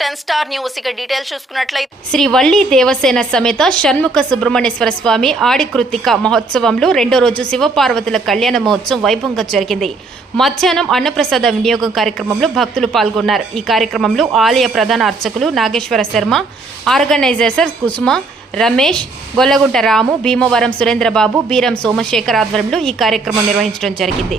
Ten star news. ఇక details చూసుకున్నట్లయితే శ్రీ వల్లి దేవసేన సమేత షణ్ముఖ సుబ్రహ్మణ్యేశ్వర స్వామి ఆడి కృత్తిక మహోత్సవంలో రెండో రోజు శివపార్వతుల కళ్యాణ మహోత్సవం వైభవంగా జరిగింది. మధ్యాహ్నం అన్నప్రసాద వినియోగం కార్యక్రమంలో భక్తులు పాల్గొన్నారు. ఈ కార్యక్రమంలో ఆలయ ప్రధాన అర్చకులు నాగేశ్వర శర్మ ఆర్గనైజేటర్ కుసుమ రమేష్ గొల్లగుంట రాము భీమవరం సురేంద్రబాబు బీరం సోమశేఖర్ ఆధ్వర్యంలో ఈ కార్యక్రమం నిర్వహించడం జరిగింది.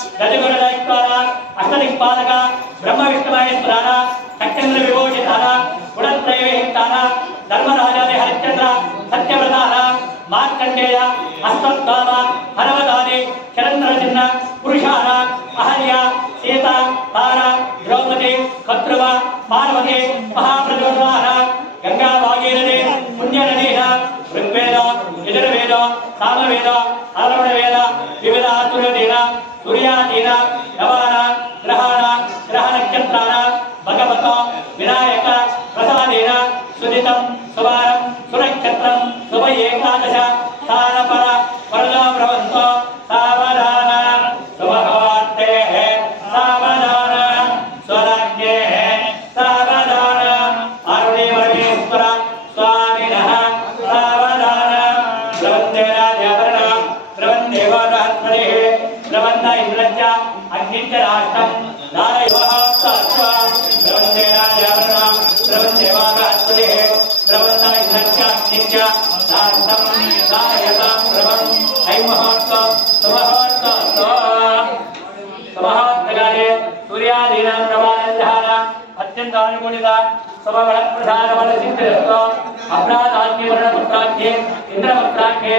అష్టాత్రిరాత్రాన గజగుణదైత్వాన అష్టదిక్పాలక బ్రహ్మ విష్ణుమహేశ్వరాన సత్యేంద్ర విభూషితాన గుణత్రయవిహితాన ధర్మరాజాది హరిశ్చంద్ర సత్యవ్రతాన మార్కండేయ అశ్వత్థామ హరవదాని చరంద్ర చిన్న పురుషాన అహల్య సీత తార ద్రౌపది కత్రువ పార్వతి మహాప్రచోదనాన గంగా భాగీరథి పుణ్యనదీన ఋగ్వేద యజుర్వేద సామవేద అరవణ వేద వివిధ ఆసురదీన సూర్యాదీన యవాన గ్రహాణ గ్రహ నక్షత్రాన భగవత వినాయక ప్రసాదేన సుదితం సువారం సునక్షత్రం ప్రవంద ఇంద్రజ అగ్నించ రాష్ట్రం నారయువః సత్వ ప్రవందే రాజాభరణ ప్రవందే ఇంద్రజ అగ్నించ రాష్ట్రం నారయత ఐ సూర్యాదీనాం అత్యంత అనుగుణిత సమబల ప్రధాన బల అప్రాధాన్య వర్ణ పుత్రాఖ్యే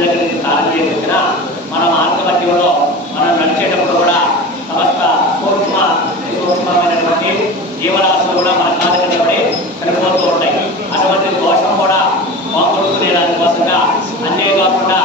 సుదీర్ఘంగా ఇళ్ళ గురించి సాధన చేసిన మన మార్గమధ్యంలో మనం నడిచేటప్పుడు కూడా సమస్త సూక్ష్మ సూక్ష్మమైనటువంటి జీవరాశులు కూడా మన కాదు నిలబడి చనిపోతూ ఉంటాయి. అటువంటి దోషం కూడా పోగొట్టుకునే దానికోసంగా అన్నే కాకుండా